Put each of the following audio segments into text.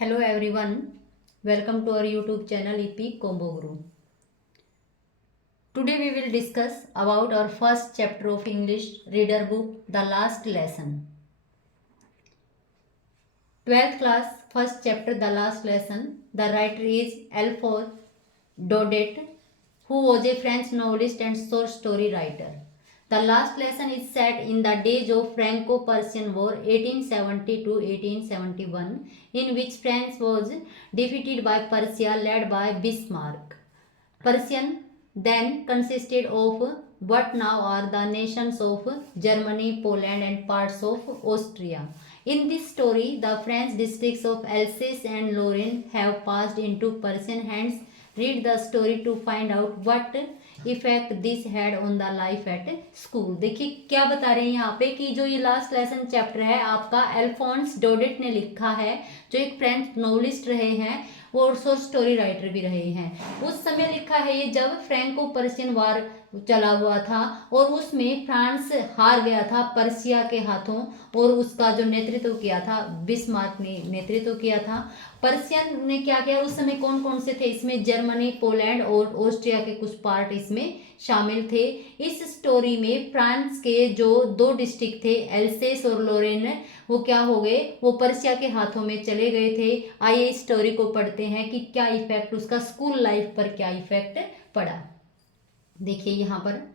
Hello everyone, welcome to our YouTube channel EP Combo Guru. Today we will discuss about our first chapter of English reader book, The Last Lesson. 12th class, first chapter, The Last Lesson. The writer is Alphonse Daudet, who was a French novelist and short story writer. The Last Lesson is set in the days of Franco-Prussian War 1870 to 1871, in which France was defeated by Prussia led by Bismarck. Prussian then consisted of what now are the nations of Germany, Poland and parts of Austria. In this story, the French districts of Alsace and Lorraine have passed into Prussian hands. Read the story to find out what effect this had on the life at school. देखिए क्या बता रहे हैं यहाँ पे कि जो ये लास्ट लेसन चैप्टर है आपका अल्फोंस डोडेट ने लिखा है, जो एक फ्रेंच नोवेलिस्ट रहे हैं और शॉर्ट स्टोरी राइटर भी रहे हैं। उस समय लिखा है ये जब फ्रैंको पर्शियन वार चला हुआ था और उसमें फ्रांस हार गया था पर्सिया के हाथों, और उसका जो नेतृत्व किया था बिस्मार्क ने नेतृत्व किया था। पर्शियन ने क्या किया, उस समय कौन कौन से थे इसमें, जर्मनी, पोलैंड और ऑस्ट्रिया के कुछ पार्ट इसमें शामिल थे। इस स्टोरी में फ्रांस के जो दो डिस्ट्रिक्ट थे एल्सेस और लोरेन, वो क्या हो गए, वो पर्सिया के हाथों में चले गए थे। आइए इस स्टोरी को पढ़ते हैं कि क्या इफेक्ट उसका स्कूल लाइफ पर क्या इफेक्ट पड़ा। देखिए यहाँ पर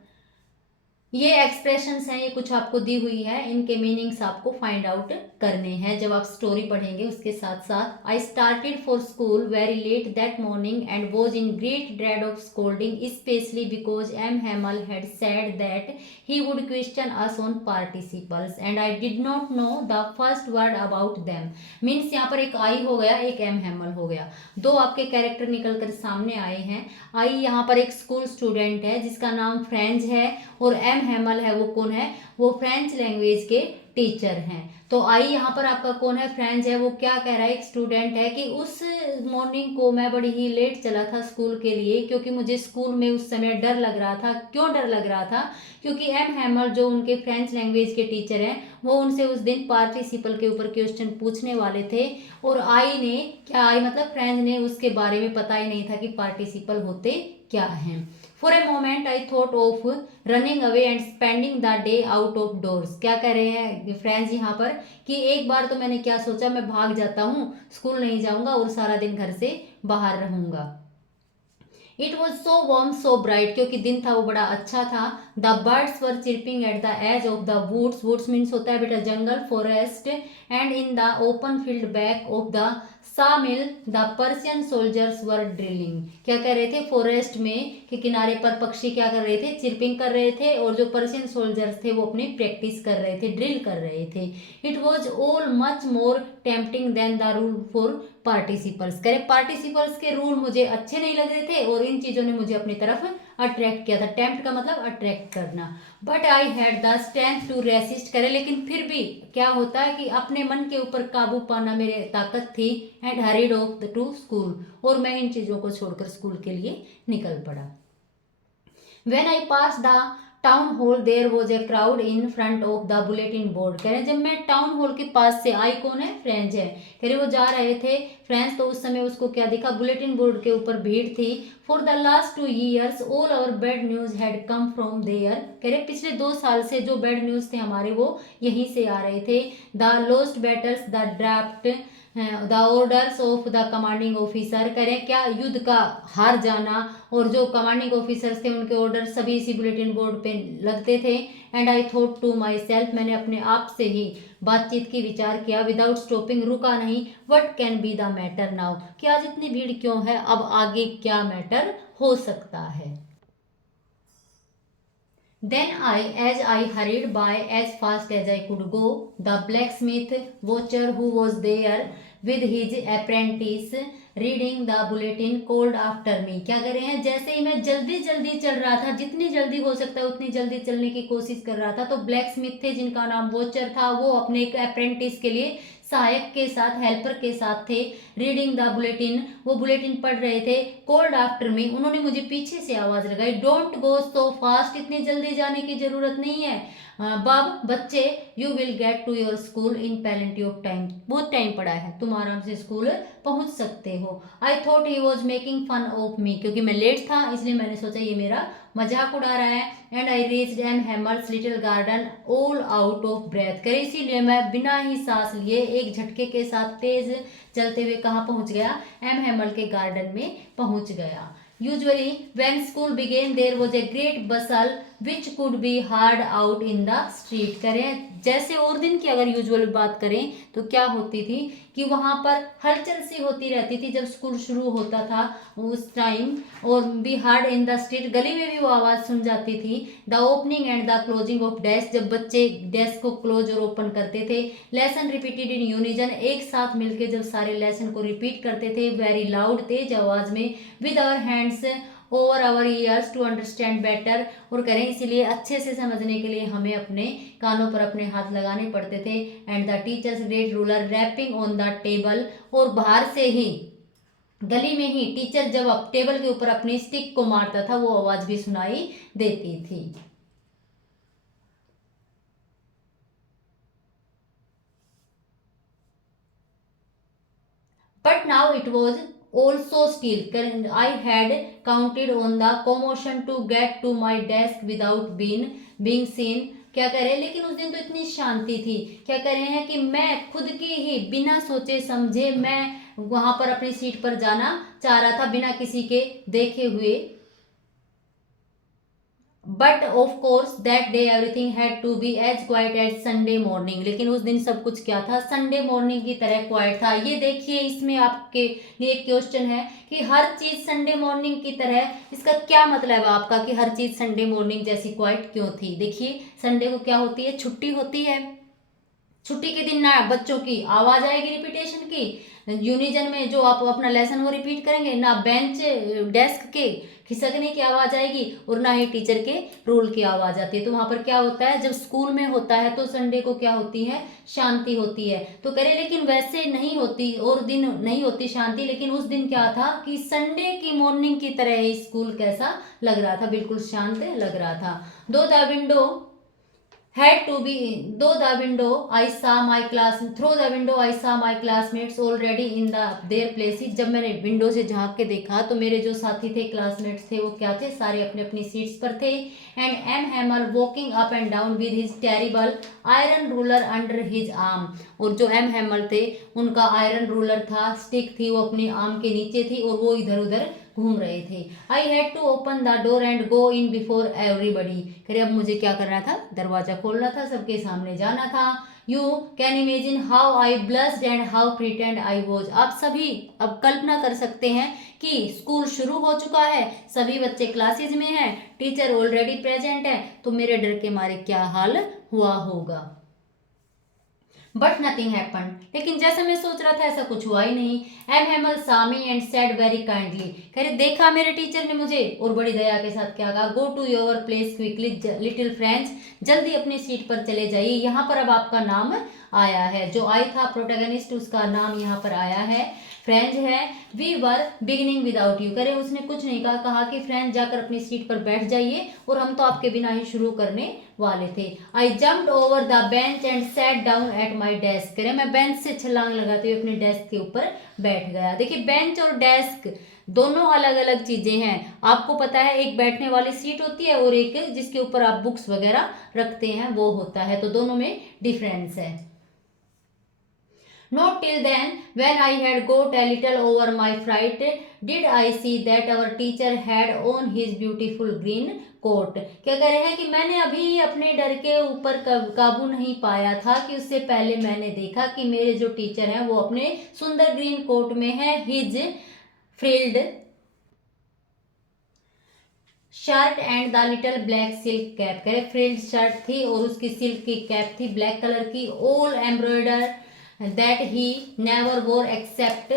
ये एक्सप्रेशंस हैं, ये कुछ आपको दी हुई है, इनके मीनिंग्स आपको फाइंड आउट करने हैं जब आप स्टोरी पढ़ेंगे उसके साथ साथ। I started for school very late that morning and was in great dread of scolding especially because M Hamel had said that he would question us on participles and I did not know the first word about them. Means यहाँ पर एक आई हो गया, एक M Hemal हो गया, दो आपके कैरेक्टर निकल कर सामने आए हैं। आई यहाँ पर एक स्कूल स्टूडेंट है जिसका नाम फ्रेंच है, और एम हेमल है वो कौन है, वो फ्रेंच लैंग्वेज के टीचर हैं। तो आई यहाँ पर आपका कौन है, फ्रेंच है। वो क्या कह रहा है, एक स्टूडेंट है कि उस मॉर्निंग को मैं बड़ी ही लेट चला था स्कूल के लिए, क्योंकि मुझे स्कूल में उस समय डर लग रहा था। क्यों डर लग रहा था, क्योंकि एम हेमल जो उनके फ्रेंच लैंग्वेज के टीचर हैं वो उनसे उस दिन पार्टिसिपल के ऊपर क्वेश्चन पूछने वाले थे, और आई ने क्या, आई मतलब फ्रेंच ने उसके बारे में पता ही नहीं था कि पार्टिसिपल होते क्या हैं। For a moment I thought of running away and spending the day out of doors. क्या कह रहे हैं फ्रेंड्स यहाँ पर कि एक बार तो मैंने क्या सोचा, मैं भाग जाता हूँ, स्कूल नहीं जाऊंगा और सारा दिन घर से बाहर रहूंगा। It was so warm so bright, क्योंकि दिन था वो बड़ा अच्छा था। The birds were chirping at the edge of the woods, woods means होता है बेटा जंगल, forest, and in the open field back of the sawmill the Prussian soldiers were drilling. क्या कर रहे थे, फॉरेस्ट में के किनारे पर पक्षी क्या कर रहे थे, चिरपिंग कर रहे थे, और जो पर्शियन सोल्जर्स थे वो अपनी प्रैक्टिस कर रहे थे, ड्रिल कर रहे थे। It was all much more tempting than the rule for participles. करें पार्टिसिपल्स के रूल मुझे अच्छे नहीं लग रहे थे और इन चीजों ने मुझे अपनी तरफ अट्रैक्ट किया था। टेम्प्ट का मतलब अट्रैक्ट करना। But I had the strength to resist, करे लेकिन फिर भी क्या होता है कि अपने मन के ऊपर काबू पाना मेरे ताकत थी। And hurried off to school, और मैं इन चीजों को छोड़कर स्कूल के लिए निकल पड़ा। When I passed the town hall there was a crowd in front of the bulletin board. कह रहे जब मैं टाउन हॉल के पास से, आई कौन है, फ्रेंच है, कह रहे वो जा रहे थे फ्रेंच, तो उस समय उसको क्या दिखा, बुलेटिन बोर्ड के ऊपर भीड़ थी। For the last 2 years all our bad news had come from there. कह रहे पिछले 2 साल से जो बैड न्यूज थे हमारे वो यहीं से आ रहे थे। The lost battles, the draft, the orders of the commanding officer. करें क्या, युद्ध का हार जाना, और जो कमांडिंग ऑफिसर्स थे उनके ऑर्डर सभी इसी बुलेटिन बोर्ड पे लगते थे। And I thought to myself, मैंने अपने आप से ही बातचीत की, विचार किया, विदाउट स्टॉपिंग, रुका नहीं। What can be the matter now, कि आज इतनी भीड़ क्यों है, अब आगे क्या मैटर हो सकता है। Then as I hurried by as fast as I could go, the blacksmith watcher who was there with his apprentice reading the bulletin called after me। क्या कर रहे हैं, जैसे ही मैं जल्दी जल्दी चल रहा था, जितनी जल्दी हो सकता है उतनी जल्दी चलने की कोशिश कर रहा था, तो ब्लैक स्मिथ थे जिनका नाम वॉचर था, वो अपने एक अप्रेंटिस के लिए सहायक के साथ, हेल्पर के साथ थे। रीडिंग द बुलेटिन, वो बुलेटिन पढ़ रहे थे। कॉल्ड आफ्टर मी, उन्होंने मुझे पीछे से आवाज लगाई, डोंट गो सो फास्ट, इतनी जल्दी जाने की जरूरत नहीं है। बाब बच्चे, you will get to your school in plenty of time, बहुत टाइम पड़ा है, तुम आराम से स्कूल पहुंच सकते हो। I thought he was making fun of me, क्योंकि मैं लेट था इसलिए मैंने सोचा ये मेरा मजाक उड़ा रहा है। And I reached M Hamel's little garden all out of breath, करे इसीलिए मैं बिना ही सांस लिए एक झटके के साथ तेज चलते हुए कहाँ पहुंच गया, एम हैमल के गार्डन में पहुंच गया। Usually, when school began, there was a great bustle which could be heard out in the street. करें जैसे और दिन की अगर यूजुअल बात करें तो क्या होती थी कि वहाँ पर हलचल सी होती रहती थी जब स्कूल शुरू होता था उस टाइम, और be heard in the street, गली में भी वो आवाज़ सुन जाती थी। The opening and the closing of desk, जब बच्चे डेस्क को क्लोज और ओपन करते थे। लेसन रिपीटेड इन यूनिजन, एक साथ मिलकर जब सारे लेसन को रिपीट करते थे वेरी लाउड, तेज आवाज में, with our hands over our ears to understand better, और करें इसीलिए अच्छे से समझने के लिए हमें अपने कानों पर अपने हाथ लगाने पड़ते थे। And the teacher's great ruler rapping on the table, और बाहर से ही गली में ही टीचर जब टेबल के ऊपर अपनी स्टिक को मारता था वो आवाज भी सुनाई देती थी। But now it was also still. I had counted on the commotion to get to my desk without being seen. क्या करें, लेकिन उस दिन तो इतनी शांति थी, क्या कह रहे हैं कि मैं खुद की ही बिना सोचे समझे मैं वहां पर अपनी सीट पर जाना चाह रहा था बिना किसी के देखे हुए। But of course that day everything had to be as quiet as Sunday morning, लेकिन उस दिन सब कुछ क्या था, संडे मॉर्निंग की तरह क्वाइट था। ये देखिए इसमें आपके लिए एक क्वेश्चन है कि हर चीज संडे मॉर्निंग की तरह, इसका क्या मतलब है आपका कि हर चीज संडे मॉर्निंग जैसी क्वाइट क्यों थी। देखिए संडे को क्या होती है, छुट्टी होती है, छुट्टी के दिन ना बच्चों की आवाज आएगी रिपीटेशन की, यूनिजन में जो आप अपना लेसन वो रिपीट करेंगे, ना बेंच डेस्क के खिसकने की आवाज आएगी और ना ही टीचर के रूल की आवाज आती है। तो वहां पर क्या होता है, जब स्कूल में होता है तो संडे को क्या होती है, शांति होती है। तो करे लेकिन वैसे नहीं होती और दिन नहीं होती शांति, लेकिन उस दिन क्या था कि संडे की मॉर्निंग की तरह ही स्कूल कैसा लग रहा था, बिल्कुल शांत लग रहा था। दो the window had to be though the window I saw my class through the window I saw my classmates already in their places, जब मैंने विंडो से झांक के देखा तो मेरे जो साथी थे क्लासमेट्स थे वो क्या थे, सारे अपने अपनी सीट्स पर थे। And M Hamel walking up and down with his terrible iron ruler under his arm, और जो एम हैमर थे उनका आयरन रूलर था, स्टिक थी, वो अपनी आर्म के नीचे थी और वो इधर उधर घूम रहे थे। I had to open the door and go in before everybody, फिर अब मुझे क्या करना था, दरवाजा खोलना था, सबके सामने जाना था। You can imagine how I blessed and how pretend I was, आप सभी अब कल्पना कर सकते हैं कि स्कूल शुरू हो चुका है, सभी बच्चे क्लासेज में हैं, टीचर ऑलरेडी प्रेजेंट है, तो मेरे डर के मारे क्या हाल हुआ होगा। बट नथिंग हैपेंड, लेकिन जैसा मैं सोच रहा था ऐसा कुछ हुआ ही नहीं। M Hamel saw me and said very kindly, कह रहे देखा मेरे टीचर ने मुझे और बड़ी दया के साथ क्या कहा, go to your place quickly little friends, जल्दी अपनी सीट पर चले जाइए। यहाँ पर अब आपका नाम आया है, जो आई था प्रोटेगनिस्ट उसका नाम यहाँ पर आया है, फ्रेंच है। We were beginning without you, करे उसने कुछ नहीं कहा, कहा कि फ्रेंच जाकर अपनी सीट पर बैठ जाइए और हम तो आपके बिना ही शुरू करने वाले थे। आई jumped over the bench and sat down at my desk, करे मैं बेंच से छलांग लगाते हुए अपने डेस्क के ऊपर बैठ गया। देखिए बेंच और डेस्क दोनों अलग अलग चीजें हैं, आपको पता है एक बैठने वाली सीट होती है और एक जिसके ऊपर आप बुक्स वगैरह रखते हैं वो होता है, तो दोनों में डिफरेंस है। Not till then, when I had got a little over my fright, did I see that our teacher had on his beautiful green coat. क्या कह रहे हैं कि मैंने अभी अपने डर के ऊपर काबू नहीं पाया था कि उससे पहले मैंने देखा कि मेरे जो टीचर हैं वो अपने सुंदर ग्रीन कोट में है, his frilled shirt and the little black silk cap, कह रहे फ्रिल्ड शर्ट थी और उसकी सिल्क की कैप थी ब्लैक कलर की, all embroider that he never wore except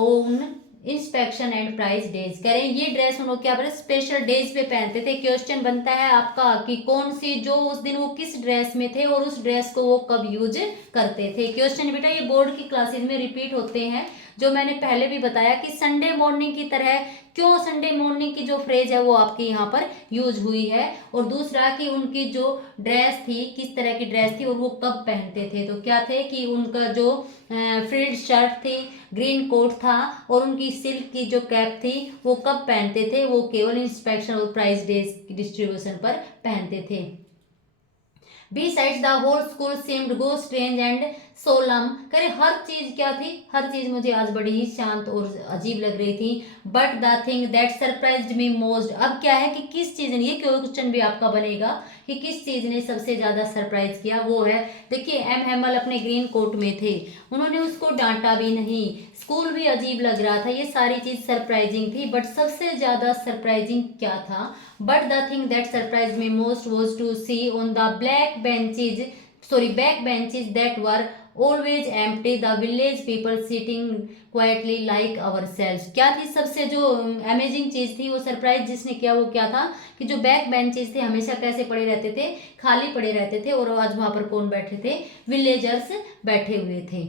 on inspection and price days, कह रहे हैं ये ड्रेस उन्होंने क्या बोले स्पेशल डेज पे पहनते थे। क्वेश्चन बनता है आपका कि कौन सी, जो उस दिन वो किस ड्रेस में थे और उस ड्रेस को वो कब यूज करते थे। क्वेश्चन बेटा ये बोर्ड की क्लासेस में रिपीट होते हैं, जो मैंने पहले भी बताया कि संडे मॉर्निंग की तरह क्यों संडे मॉर्निंग की जो फ्रेज है वो आपकी यहाँ पर यूज हुई है, और दूसरा कि उनकी जो ड्रेस थी किस तरह की ड्रेस थी और वो कब पहनते थे। तो क्या थे कि उनका जो फ्रिल्ड शर्ट थी, ग्रीन कोट था, और उनकी सिल्क की जो कैप थी वो कब पहनते थे, वो केवल इंस्पेक्शन और प्राइस डेज डिस्ट्रीब्यूशन पर पहनते थे। Besides, the whole school seemed go strange and सोलम। करे हर चीज क्या थी, हर चीज मुझे आज बड़ी ही शांत और अजीब लग रही थी। But the thing that surprised me most, अब क्या है कि किस चीज ने, ये क्वेश्चन भी आपका बनेगा कि किस चीज ने सबसे ज्यादा सरप्राइज किया, वो है देखिए एम हैमल अपने ग्रीन कोट में थे, उन्होंने उसको डांटा भी नहीं, स्कूल भी अजीब लग रहा था, ये सारी चीज सरप्राइजिंग थी। बट सबसे ज्यादा सरप्राइजिंग क्या था, but the thing that surprised me most was to see on the back benches that were always empty, the village people sitting quietly like ourselves। क्या थी सबसे जो अमेजिंग चीज थी, वो सरप्राइज जिसने किया वो क्या था कि जो बैक बेंचेस थे हमेशा कैसे पड़े रहते थे, खाली पड़े रहते थे, और आज वहां पर कौन बैठे थे, विलेजर्स बैठे हुए थे।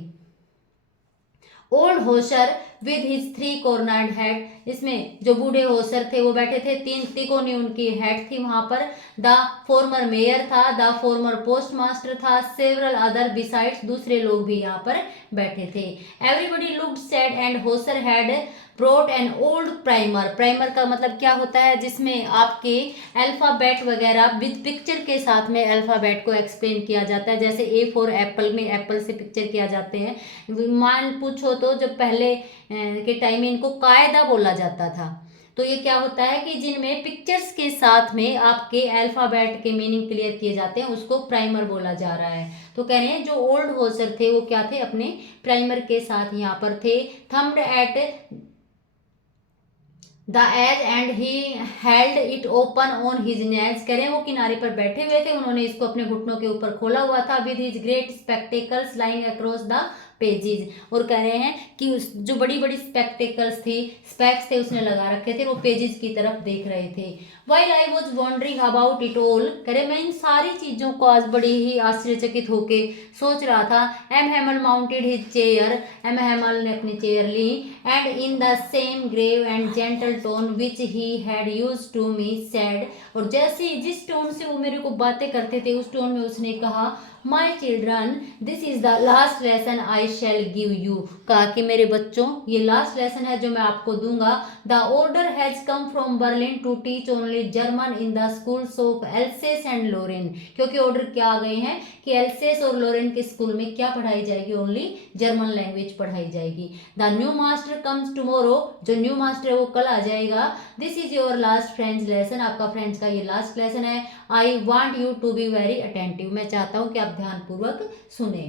Old Hauser with his 3 cornered hat, इसमें जो बूढ़े होशर थे वो बैठे थे, 3 तिकोनी उनकी हेड थी वहां पर। द फॉर्मर मेयर था, द फॉर्मर पोस्ट मास्टर था, सेवरल अदर बिसाइड्स, दूसरे लोग भी यहाँ पर बैठे थे। Everybody looked sad and Hauser had brought an old primer. Primer का मतलब क्या होता है, जिसमें आपके अल्फाबेट वगैरह विद पिक्चर के साथ में अल्फाबेट को एक्सप्लेन किया जाता है, जैसे ए फॉर एप्पल में एप्पल से पिक्चर किया जाते हैं। मान पूछो तो जब पहले के टाइम में इनको कायदा बोला जाता था, तो ये क्या होता है कि जिनमें पिक्चर्स के साथ में आपके अल्फाबेट के मीनिंग क्लियर किए जाते हैं उसको प्राइमर बोला जा रहा है। तो कह रहे हैं जो ओल्ड होसर थे वो क्या थे, अपने प्राइमर के साथ यहाँ पर थे। Thumbed at the edge and he held it open on his nails, कह रहे हैं वो किनारे पर बैठे हुए थे, उन्होंने इसको अपने घुटनों के ऊपर खोला हुआ था। With his great spectacles lying across the pages, और कह रहे हैं कि उस जो बड़ी बड़ी स्पेक्टेकल्स थी, स्पेक्स थे, उसने लगा रखे थे, वो पेजेस की तरफ देख रहे थे। While I was wondering about it all, करे मैं इन सारी चीजों को आज बड़ी ही आश्चर्यचकित होके सोच रहा था। M Hamel mounted his chair, M Hamel ने अपनी चेयर ली, and in the same grave and gentle tone which he had used to me said, और जैसे जिस टोन से वो मेरे को बातें करते थे उस टोन में उसने कहा, my children this is the last lesson I shell give you, कहा कि मेरे बच्चों ये लास्ट लेसन है जो मैं आपको दूंगा। The order has come from Berlin to teach only German in the schools of Alsace and Lorraine, क्योंकि ऑर्डर क्या आ गए हैं कि एल्सेस और लोरेन के स्कूल में क्या पढ़ाई जाएगी, ओनली जर्मन लैंग्वेज पढ़ाई जाएगी। The new master comes tomorrow, जो न्यू मास्टर है वो कल आ जाएगा। This is your last French lesson, आपका फ्रेंच का ये लास्ट लेसन है। I want you to be very attentive, मैं चाहता हूं कि आप ध्यानपूर्वक सुने।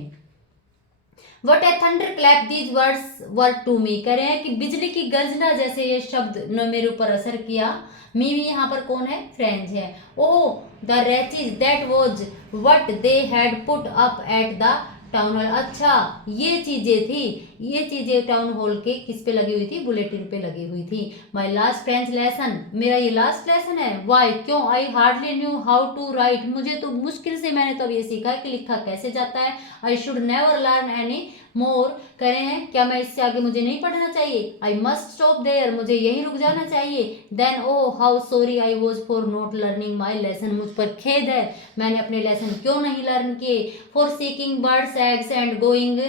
What a thunderclap these words were to me, कह रहे हैं कि बिजली की गर्जना जैसे ये शब्द ने मेरे ऊपर असर किया। मीमी यहाँ पर कौन है, फ्रेंच है। Oh the wretches that was what they had put up at the town hall, अच्छा ये चीजें थी, ये चीजें टाउन हॉल के किस पे लगी हुई थी, बुलेटिन पे लगी हुई थी। माई लास्ट फ्रेंच लेसन, मेरा ये लास्ट लेसन है। वाई, क्यों? I hardly knew how to write, मुझे तो मुश्किल से मैंने तो अब ये सीखा है कि लिखा कैसे जाता है। आई should never learn any more, कह रहे हैं क्या मैं इससे आगे मुझे नहीं पढ़ना चाहिए। आई मस्ट स्टॉप देयर, मुझे यहीं रुक जाना चाहिए। Then oh how sorry I was for not learning my lesson, मुझ पर खेद है मैंने अपने लेसन क्यों नहीं लर्न किए। For seeking birds' eggs and going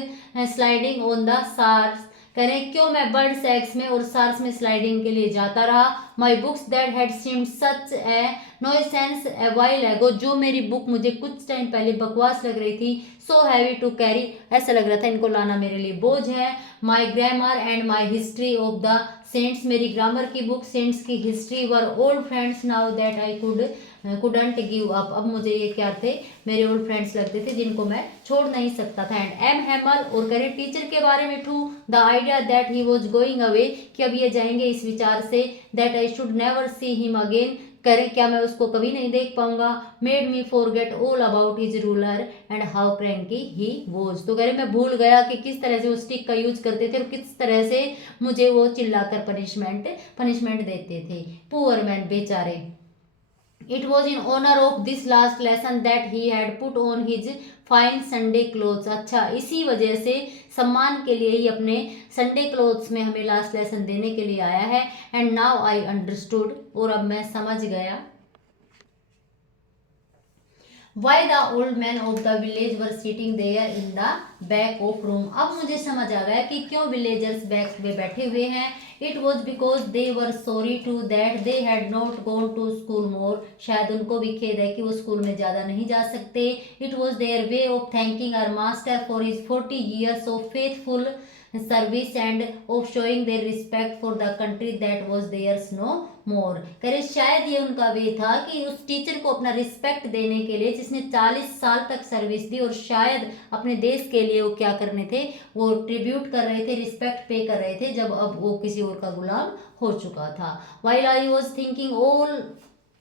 sliding on the Saar, कह रहे हैं क्यों मैं बर्ड्स एग्स में और सार्स में स्लाइडिंग के लिए जाता रहा। My books that had seemed such A nuisance A while एगो, जो मेरी बुक मुझे कुछ टाइम पहले बकवास लग रही थी, सो हैवी टू कैरी, ऐसा लग रहा था इनको लाना मेरे लिए बोझ है। My grammar and my history of the saints, मेरी ग्रामर की बुक, सेंट्स की history were old friends now that I couldn't give up, अब मुझे ये क्या थे, मेरे ओल्ड फ्रेंड्स लगते थे जिनको मैं छोड़ नहीं सकता था। एंड एम हैमल, और करें टीचर के बारे में to the idea that he was going away, कि अब ये जाएंगे इस विचार से, that I should never see him again, करें क्या मैं उसको कभी नहीं देख पाऊंगा। Made me forget all about his ruler and how cranky he was, तो करें मैं भूल गया कि किस तरह से वो स्टिक का यूज करते थे और किस तरह से मुझे वो चिल्लाकर पनिशमेंट देते थे। पुअर मैन, बेचारे। It was in honor of this last lesson that he had put on his fine Sunday clothes. अच्छा, इसी वजह से सम्मान के लिए ही अपने संडे क्लोथ्स में हमें लास्ट लेसन देने के लिए आया है। एंड नाउ आई अंडरस्टूड, और अब मैं समझ गया, why the old men of the village were sitting there in the back of room। अब मुझे समझ आ गया कि क्यों विलेजर्स बैक में बैठे हुए हैं। It was because they were sorry too that they had not gone to school more। शायद उनको भी खेद है कि वो स्कूल में ज़्यादा नहीं जा सकते। It was their way of thanking our master for his 40 years of faithful service and of showing their respect for the country that was theirs no more। करे शायद ये उनका वे था कि उस टीचर को अपना रिस्पेक्ट देने के लिए जिसने 40 साल तक सर्विस दी, और शायद अपने देश के लिए वो क्या करने थे, वो ट्रिब्यूट कर रहे थे, रिस्पेक्ट पे कर रहे थे जब अब वो किसी और का गुलाम हो चुका था। while I was thinking all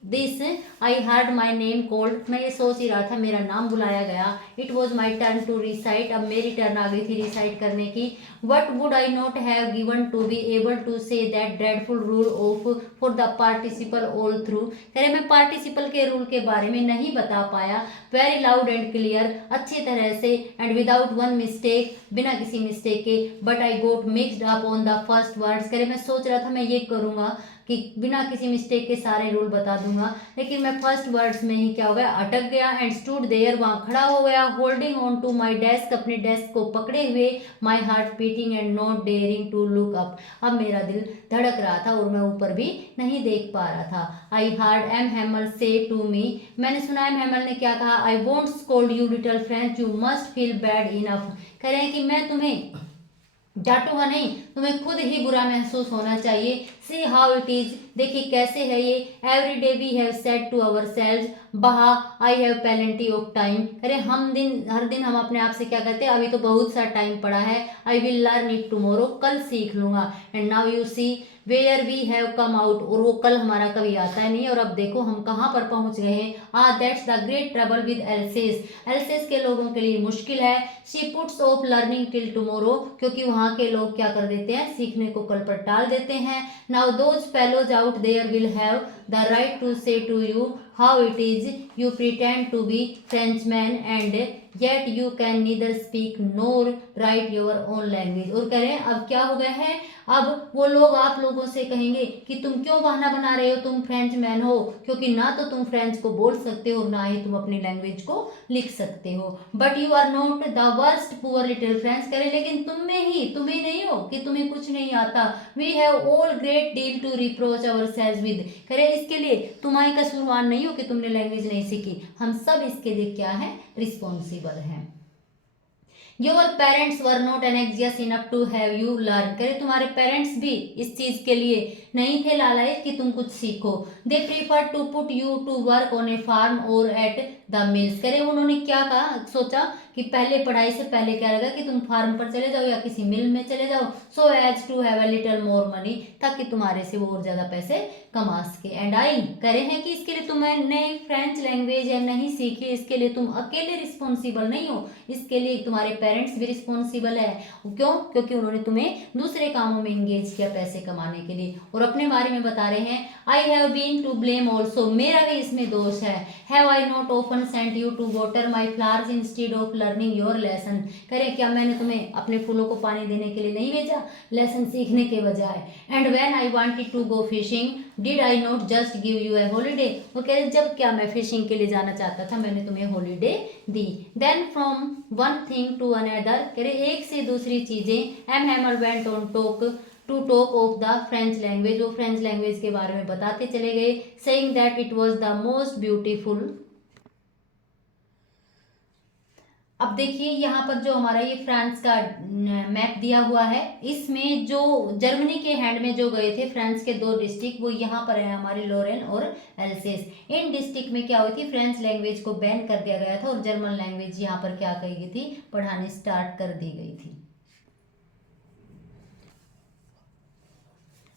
this I heard my name called. मैं ये सोच ही रहा था, मेरा नाम बुलाया गया। It was my turn to recite, अब मेरी टर्न आ गई थी रिसाइट करने की। What would I not have given to be able to say that dreadful rule of for the participle all through. कह मैं पार्टिसिपल के रूल के बारे में नहीं बता पाया वेरी लाउड एंड क्लियर, अच्छी तरह से, एंड विदाउट वन मिस्टेक, बिना किसी मिस्टेक के। But I got mixed up on the first words. कह मैं सोच रहा था मैं ये करूँगा कि बिना किसी मिस्टेक के सारे रूल बता दूंगा, लेकिन मैं फर्स्ट वर्ड्स में ही क्या हो गया, अटक गया। एंड स्टूड देयर, वहाँ खड़ा हो गया। Holding on to my desk, अपने डेस्क को पकड़े हुए। My heart beating and not daring to look up, अब मेरा दिल धड़क रहा था और मैं ऊपर भी नहीं देख पा रहा था। आई हार्ड एम हैमल से टू मी, मैंने सुना एम हैमल ने क्या कहा, I won't scold you little friend, you must feel bad enough. कह रहे हैं कि मैं तुम्हें डांटूंगा नहीं, तुम्हें खुद ही बुरा महसूस होना चाहिए। सी हाउ इट इज, देखिए कैसे है ये। Every day we have said to ourselves, bah I have plenty of time. अरे हर दिन हम अपने आप से क्या कहते हैं, अभी तो बहुत सा टाइम पड़ा है। I will learn it tomorrow, कल सीख लूंगा। And now you see where we have come out, और वो कल हमारा कभी आता है नहीं, और अब देखो हम कहाँ पर पहुंच गए हैं। That's the great trouble with else's, else's के लोगों के लिए मुश्किल है। She puts of learning till tomorrow, क्योंकि वहाँ के लोग क्या कर देते हैं, सीखने को कल पर टाल देते हैं। Now those fellows out there will have the right to say to you how it is, you pretend to be Frenchman and yet you can neither speak nor write your own language. और कह रहे हैं अब क्या हो गया है, अब वो लोग आप लोगों से कहेंगे कि तुम क्यों बहाना बना रहे हो, तुम फ्रेंच मैन हो, क्योंकि ना तो तुम फ्रेंच को बोल सकते हो, ना ही तुम अपनी लैंग्वेज को लिख सकते हो। But you are not the worst poor little French, करें लेकिन तुम्हें नहीं हो कि तुम्हें कुछ नहीं आता। We have all great deal to reproach our selves with, करें इसके लिए तुम्हारी कसूरवार नहीं हो कि तुमने लैंग्वेज नहीं सीखी, हम सब इसके लिए क्या है, रिस्पॉन्सिबल हैं। Your parents were not anxious enough to have you learn, करे तुम्हारे पेरेंट्स भी इस चीज के लिए नहीं थे लालच कि तुम कुछ सीखो। They prefer to put you to work on a farm और एट द मिल्स, करे उन्होंने क्या कहा, सोचा कि पहले पढ़ाई से पहले क्या लगा कि तुम फार्म पर चले जाओ या किसी मिल में चले जाओ, so as to have a little more money, ताकि तुम्हारे से वो और ज्यादा पैसे कमा सके। एंड आई, करे हैं कि इसके लिए तुमने फ्रेंच लैंग्वेज या नहीं सीखी, इसके लिए तुम अकेले रिस्पॉन्सिबल नहीं हो, इसके लिए तुम्हारे पेरेंट्स भी रिस्पॉन्सिबल है। क्यों, क्योंकि उन्होंने तुम्हें दूसरे कामों में एंगेज किया पैसे कमाने के लिए। और अपने बारे में बता रहे हैं, I have been to blame also, मेरा भी इसमें दोष है। Have I not often sent you to water my flowers instead of learning your lesson, करें क्या मैंने तुम्हें अपने फूलों को पानी देने के लिए नहीं भेजा, लेसन सीखने के बजाय। And when I wanted to go fishing did I not just give you a holiday, वो कह रहे जब क्या मैं फिशिंग के लिए जाना चाहता था मैंने तुम्हें हॉलीडे दी। Then from one thing to another, कह रहे एक से दूसरी चीजें। M Hamel went on to talk of the French language, वो फ्रेंच लैंग्वेज के बारे में बताते चले गए, saying that it was the most beautiful. अब देखिए यहाँ पर जो हमारा ये फ्रांस का मैप दिया हुआ है, इसमें जो जर्मनी के हैंड में जो गए थे फ्रांस के दो डिस्ट्रिक्ट, वो यहाँ पर है हमारे लोरेन और एल्सेस। इन डिस्ट्रिक्ट में क्या हुई थी, फ्रेंच लैंग्वेज को बैन कर दिया गया था और जर्मन लैंग्वेज यहाँ पर क्या कही गई थी, पढ़ानी स्टार्ट कर दी गई थी।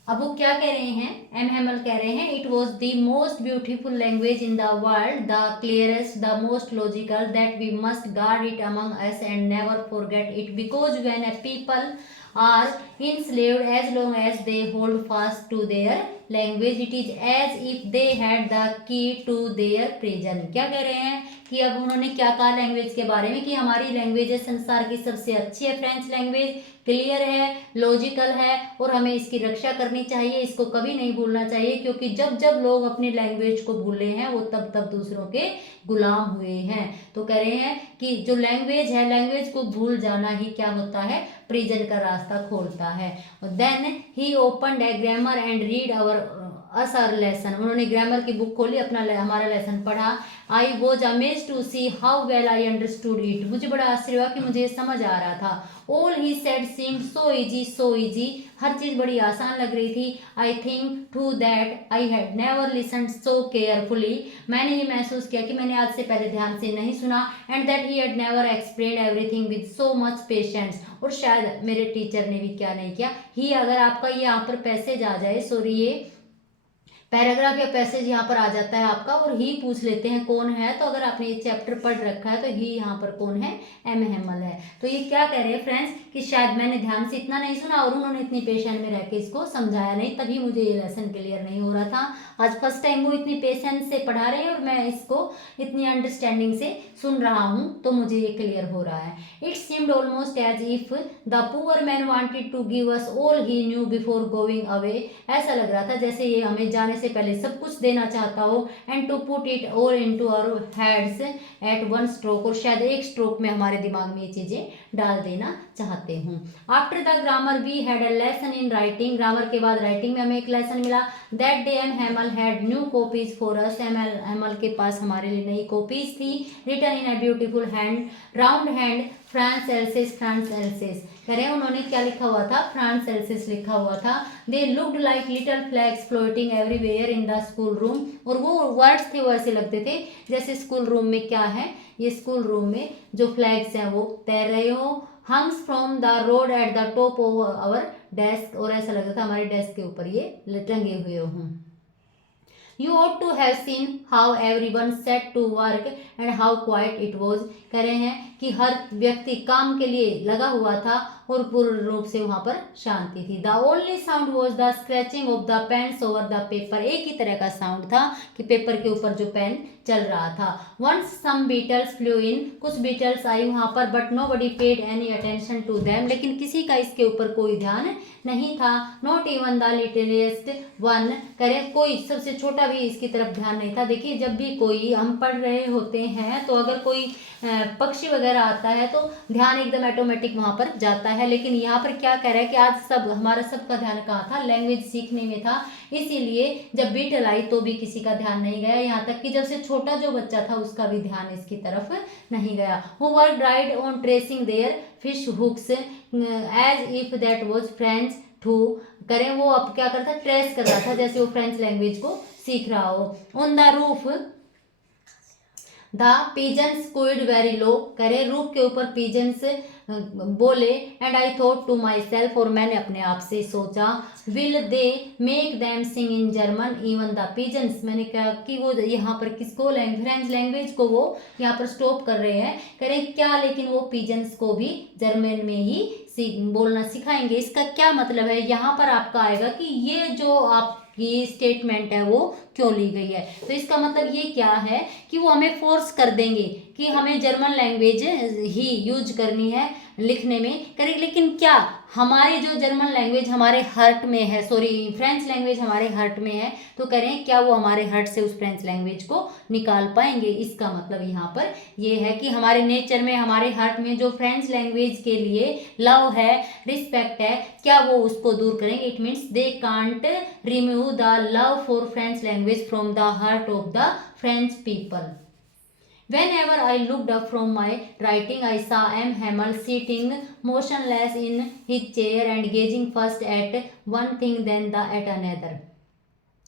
अब वो क्या कह रहे हैं, एम हैमल कह रहे हैं, it was the most beautiful language in the world, the clearest, the most logical, that we must guard it among us and never forget it, because when a people are enslaved as long as they hold fast to their language, it is as if they had the key to their prison। क्या कह रहे हैं कि अब उन्होंने क्या कहा language के बारे में कि हमारी लैंग्वेज है संसार की सबसे अच्छी है फ्रेंच लैंग्वेज, क्लियर है, लॉजिकल है और हमें इसकी रक्षा करनी चाहिए, इसको कभी नहीं भूलना चाहिए, क्योंकि जब जब लोग अपनी लैंग्वेज को भूले हैं वो तब तब दूसरों के गुलाम हुए हैं। तो कह रहे हैं कि जो लैंग्वेज है, लैंग्वेज को भूल जाना ही क्या होता है, प्रिजन का रास्ता खोलता है। Then he opened a grammar and read our असर लेसन, उन्होंने ग्रामर की बुक खोली, अपना हमारा लेसन पढ़ा। I was amaze to see how well I understood it, मुझे बड़ा आश्चर्य हुआ कि मुझे समझ आ रहा था। All he said seemed so easy, हर चीज बड़ी आसान लग रही थी। I think too that I had never listened so carefully, मैंने ये महसूस किया कि मैंने आज से पहले ध्यान से नहीं सुना। And that he had never explained everything with so much patience, और शायद मेरे टीचर ने भी क्या नहीं किया। ही अगर आपका ये यहाँ पर पैसेज आ जाए, सॉरी ये पैराग्राफ या पैसेज यहाँ पर आ जाता है आपका और ही पूछ लेते हैं कौन है, तो अगर आपने ये चैप्टर पढ़ रखा है तो ही यहाँ पर कौन है, एम हेमल है। तो ये क्या कह रहे हैं फ्रेंड्स कि शायद मैंने ध्यान से इतना नहीं सुना और उन्होंने इतनी पेशेंस में रह के इसको समझाया नहीं, तभी मुझे ये लेसन क्लियर नहीं हो रहा था। आज फर्स्ट टाइम वो इतनी पेशेंस से पढ़ा रहे हैं और मैं इसको इतनी अंडरस्टैंडिंग से सुन रहा हूँ, तो मुझे ये क्लियर हो रहा है। It seemed almost as if the poor man wanted to give us all he knew before going away, ऐसा लग रहा था जैसे ये हमें जाने से पहले सब कुछ देना चाहता हो। And to put it all into our heads at one stroke, और शायद एक स्ट्रोक में हमारे दिमाग में ये चीजें डाल देना चाहते हूँ। After the grammar we had a lesson in writing, grammar के बाद राइटिंग में हमें एक लेसन मिला। That day M Hamel had new copies for us, M Hamel के पास हमारे लिए नई कॉपीज थी। Written in a beautiful hand, round hand, France Alsace, France Alsace, कह रहे हैं उन्होंने क्या लिखा हुआ था, फ्रांस एल्सेस लिखा हुआ था। They looked like little flags floating everywhere in the school room, और वो वर्ड्स थे वो ऐसे लगते थे जैसे स्कूल रूम में क्या है, ये स्कूल रूम में जो फ्लैग्स हैं वो तैर रहे हो। Hangs from the rod at the top of our desks, और ऐसा लगता था हमारे डेस्क के ऊपर ये टंगे हुए हों। You ought to have seen how everyone set to work and how quiet it was, कह रहे हैं कि हर व्यक्ति काम के लिए लगा हुआ था और पूर्ण रूप से वहां पर शांति थी। The only sound was the scratching of the pens over the paper, एक ही तरह का साउंड था कि पेपर के ऊपर जो पेन चल रहा था। Once some beetles flew in, कुछ बीटल्स आई वहां पर, but nobody paid any attention to them, लेकिन किसी का इसके ऊपर कोई ध्यान नहीं था। Not even the littlest one, करें कोई सबसे छोटा भी इसकी तरफ ध्यान नहीं था। देखिए जब भी कोई हम पढ़ रहे होते हैं तो अगर कोई पक्षी वगैरह आता है तो ध्यान एकदम ऑटोमेटिक वहां पर जाता है, लेकिन यहाँ पर क्या कह रहा है कि आज सब हमारा सबका ध्यान कहाँ था, लैंग्वेज सीखने में था, इसीलिए जब बीटल आई तो भी किसी का ध्यान नहीं गया, यहाँ तक कि जब से छोटा जो बच्चा था उसका भी ध्यान इसकी तरफ नहीं गया। Who were dried on tracing their fish hooks as if that was French too, करें वो अब क्या करता, ट्रेस कर रहा था जैसे वो फ्रेंच लैंग्वेज को सीख रहा हो। On the roof the pigeons cooed very low, करे रूफ के ऊपर पिजन्स बोले। And I thought to myself, और मैंने अपने आप से सोचा, will they make them sing in German even the pigeons, मैंने कहा कि वो यहाँ पर किसको, फ्रेंच लैंग्वेज को वो यहाँ पर स्टॉप कर रहे हैं, करें क्या, लेकिन वो पिजन्स को भी जर्मन में ही बोलना सिखाएंगे। इसका क्या मतलब है, यहाँ पर आपका आएगा कि ये जो आपकी स्टेटमेंट है वो क्यों ली गई है। तो इसका मतलब ये क्या है कि वो हमें फोर्स कर देंगे कि हमें जर्मन लैंग्वेज ही यूज करनी है लिखने में, करें, लेकिन क्या हमारी जो जर्मन लैंग्वेज हमारे हार्ट में है, सॉरी फ्रेंच लैंग्वेज हमारे हार्ट में है, तो करें क्या वो हमारे हार्ट से उस फ्रेंच लैंग्वेज को निकाल पाएंगे। इसका मतलब यहाँ पर ये है कि हमारे नेचर में, हमारे हार्ट में जो फ्रेंच लैंग्वेज के लिए लव है, रिस्पेक्ट है, क्या वो उसको दूर करेंगे। It means they can't remove the love for French language from the heart of the French people. Whenever I looked up from my writing, I saw M. Hamel sitting motionless in his chair and gazing first at one thing then at another.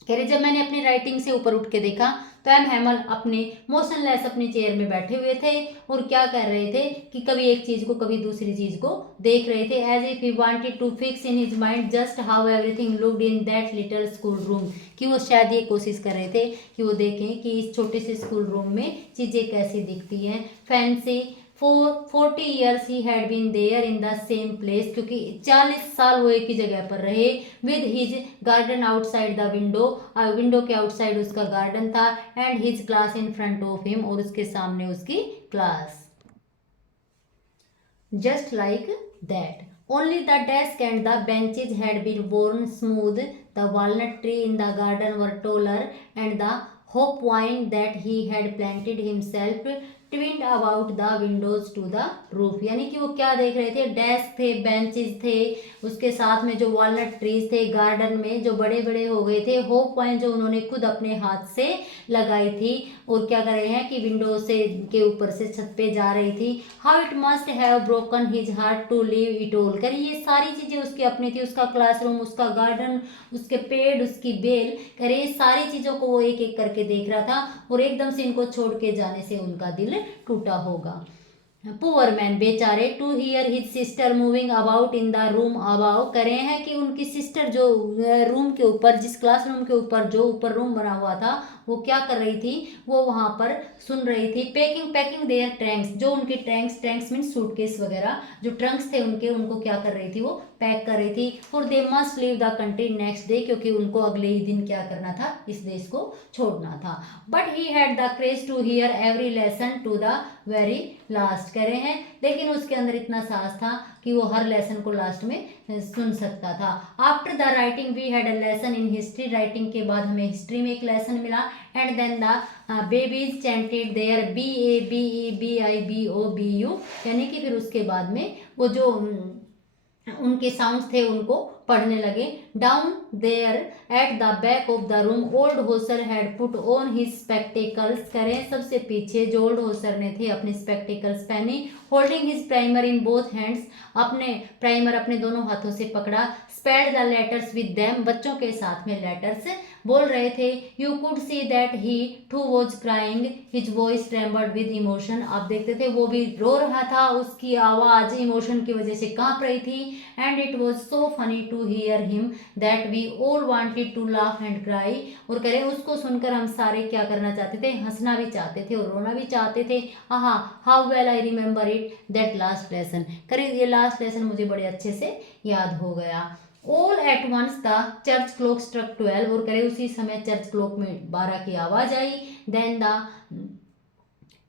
कह रहे जब मैंने अपनी writing से ऊपर उठ के देखा तो एम हेमल अपने मोशनलेस अपनी चेयर में बैठे हुए थे और क्या कर रहे थे कि कभी एक चीज को कभी दूसरी चीज को देख रहे थे, as if he wanted to fix in his mind just how everything looked in that little school room, कि वो शायद ये कोशिश कर रहे थे कि वो देखें कि इस छोटे से स्कूल रूम में चीजें कैसी दिखती हैं। Fancy 40 years he had been there in the same place, क्योंकि 40 साल वो एक ही जगह पर रहे, with his garden outside the window, window के आउटसाइड उसका गार्डन था, and his class in front of him, और उसके सामने उसकी class. Just like that. Only the desk and the benches had been worn smooth. The walnut tree in the garden were taller, and the hop vine that he had planted himself twined about the windows to the roof. यानी कि वो क्या देख रहे थे, desk थे, benches थे, उसके साथ में जो वॉलनट ट्रीज थे गार्डन में जो बड़े बड़े हो गए थे, होप पॉइंट जो उन्होंने खुद अपने हाथ से लगाई थी, और क्या कर रहे हैं कि विंडो से के ऊपर से छत पे जा रही थी. How it must have broken his heart to leave it all. करें ये सारी चीजें उसकी अपनी थी, उसका क्लासरूम, उसका गार्डन, उसके पेड़, उसकी बेल, करें ये सारी चीजों को वो एक एक करके देख रहा था, और एकदम से इनको छोड़ के जाने से उनका दिल टूटा होगा. पुअर मैन, बेचारे, to hear his sister moving about in the room about. करे हैं कि उनकी सिस्टर जो रूम के ऊपर, जिस क्लासरूम के ऊपर जो ऊपर रूम बना हुआ था, वो क्या कर रही थी, वो वहां पर सुन रही थी. पैकिंग देयर ट्रंक्स, जो उनके ट्रंक्स मीन सूटकेस वगैरह जो ट्रंक्स थे उनके, उनको क्या कर रही थी, वो पैक कर रही थी. For they must leave the country next day, क्योंकि उनको अगले ही दिन क्या करना था, इस देश को छोड़ना था. But he had the craze to hear every lesson to the very last. कह रहे हैं लेकिन उसके अंदर इतना साहस था कि वो हर लेसन को लास्ट में सुन सकता था. After the writing we had a lesson in history. Writing के बाद हमें हिस्ट्री में एक लेसन मिला. And then the babies chanted their BABEBIBOBU. यानी कि फिर उसके बाद में वो जो उनके साउंड्स थे उनको पढ़ने लगे. Down there at the back of the room old Hauser had put on his spectacles. करें सबसे पीछे जो ओल्ड होसर ने थे अपने स्पेक्टिकल्स पहनी. Holding his primer in both hands. अपने प्राइमर अपने दोनों हाथों से पकड़ा. Spelled the letters with them. बच्चों के साथ में लेटर्स बोल रहे थे. You could see that he too was crying. His voice trembled with emotion. आप देखते थे वो भी रो रहा था, उसकी आवाज इमोशन की वजह से कांप रही थी. And it was so funny to hear him that we all wanted to laugh and cry. और करें उसको सुनकर हम सारे क्या करना चाहते थे, हंसना भी चाहते थे और रोना भी चाहते थे. How well I remember it that last lesson. करें ये लास्ट लेसन मुझे बड़े अच्छे से याद हो गया. All at once the church clock struck 12. और करे उसी समय चर्च क्लॉक में 12 की आवाज आई. Then the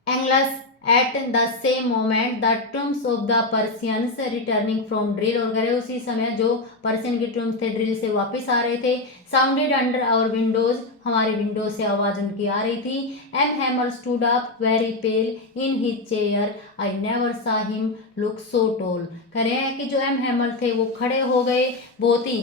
Angelus at the same moment the trumpets of the Prussians returning from drill. और करे उसी समय जो पर्सियन के ट्रूम्स थे ड्रिल से वापस आ रहे थे. Sounded under our windows. हमारे विंडो से आवाज उनकी आ रही थी. M Hamel stood up very pale in his chair. I never saw him look so tall. कह रहे हैं कि जो एम हैमर थे वो खड़े हो गए, बहुत ही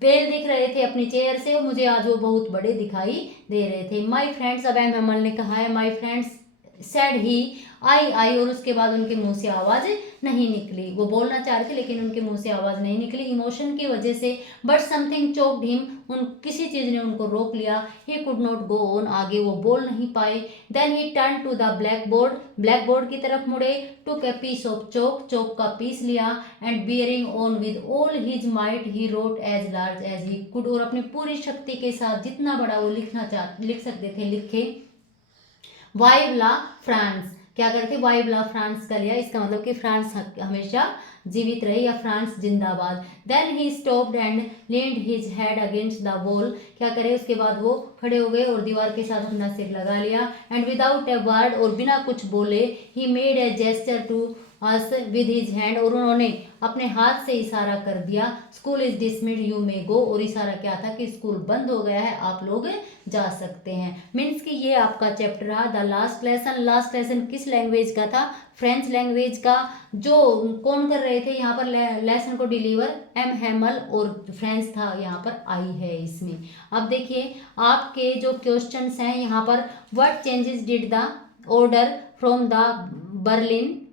पेल दिख रहे थे अपनी चेयर से. मुझे आज वो बहुत बड़े दिखाई दे रहे थे. माई फ्रेंड्स, अब एम हैमर ने कहा है माई फ्रेंड्स सेड ही आई. और उसके बाद उनके मुंह से आवाज नहीं निकली. वो बोलना चाह रहे थे लेकिन उनके मुंह से आवाज नहीं निकली इमोशन की वजह से. But something choked him. उन किसी चीज ने उनको रोक लिया. He could not go on. आगे वो बोल नहीं पाए. Then he turn to the blackboard. Blackboard की तरफ मुड़े. टुक ए पीस ऑफ चौक का पीस लिया. And bearing on with all his might he wrote as large as he could. और अपनी पूरी शक्ति के साथ जितना बड़ा वो लिख सकते थे लिखे. वाइव ला फ्रांस. क्या करते, वाइव ला फ्रांस का लिया. इसका मतलब कि फ्रांस हमेशा जीवित रहे या फ्रांस जिंदाबाद. Then he stopped and leaned his head against the wall. क्या करे उसके बाद वो खड़े हो गए और दीवार के साथ अपना सिर लगा लिया. एंड विदाउट ए वर्ड, और बिना कुछ बोले, he made a gesture to us with his hand. और उन्होंने अपने हाथ से इशारा कर दिया. School is dismissed you may go. और इशारा क्या था कि स्कूल बंद हो गया है, आप लोग जा सकते हैं. मीन्स कि ये आपका चैप्टर रहा the last lesson. Last lesson किस लैंग्वेज का था, फ्रेंच लैंग्वेज का. जो कौन कर रहे थे यहाँ पर लेसन को डिलीवर, एम हैमल. और फ्रेंच था यहाँ पर आई है इसमें. अब देखिए आपके जो क्वेश्चंस हैं यहाँ पर. What changes did the order from the Berlin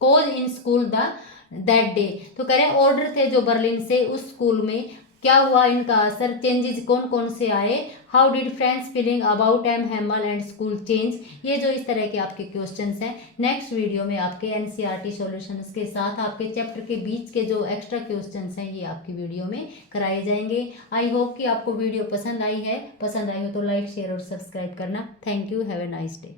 cause in school that day. तो कह रहे हैं ऑर्डर थे जो बर्लिन से उस स्कूल में, क्या हुआ इनका असर, चेंजेस कौन कौन से आए. How did friends feeling about M Hamel and school change. ये जो इस तरह के आपके क्वेश्चंस हैं नेक्स्ट वीडियो में आपके एनसीईआरटी सॉल्यूशंस के साथ आपके चैप्टर के बीच के जो एक्स्ट्रा क्वेश्चंस हैं ये आपकी वीडियो में कराए जाएंगे. आई होप कि आपको वीडियो पसंद आई है. पसंद आई हो तो लाइक शेयर और सब्सक्राइब करना. Thank you. Have a nice day.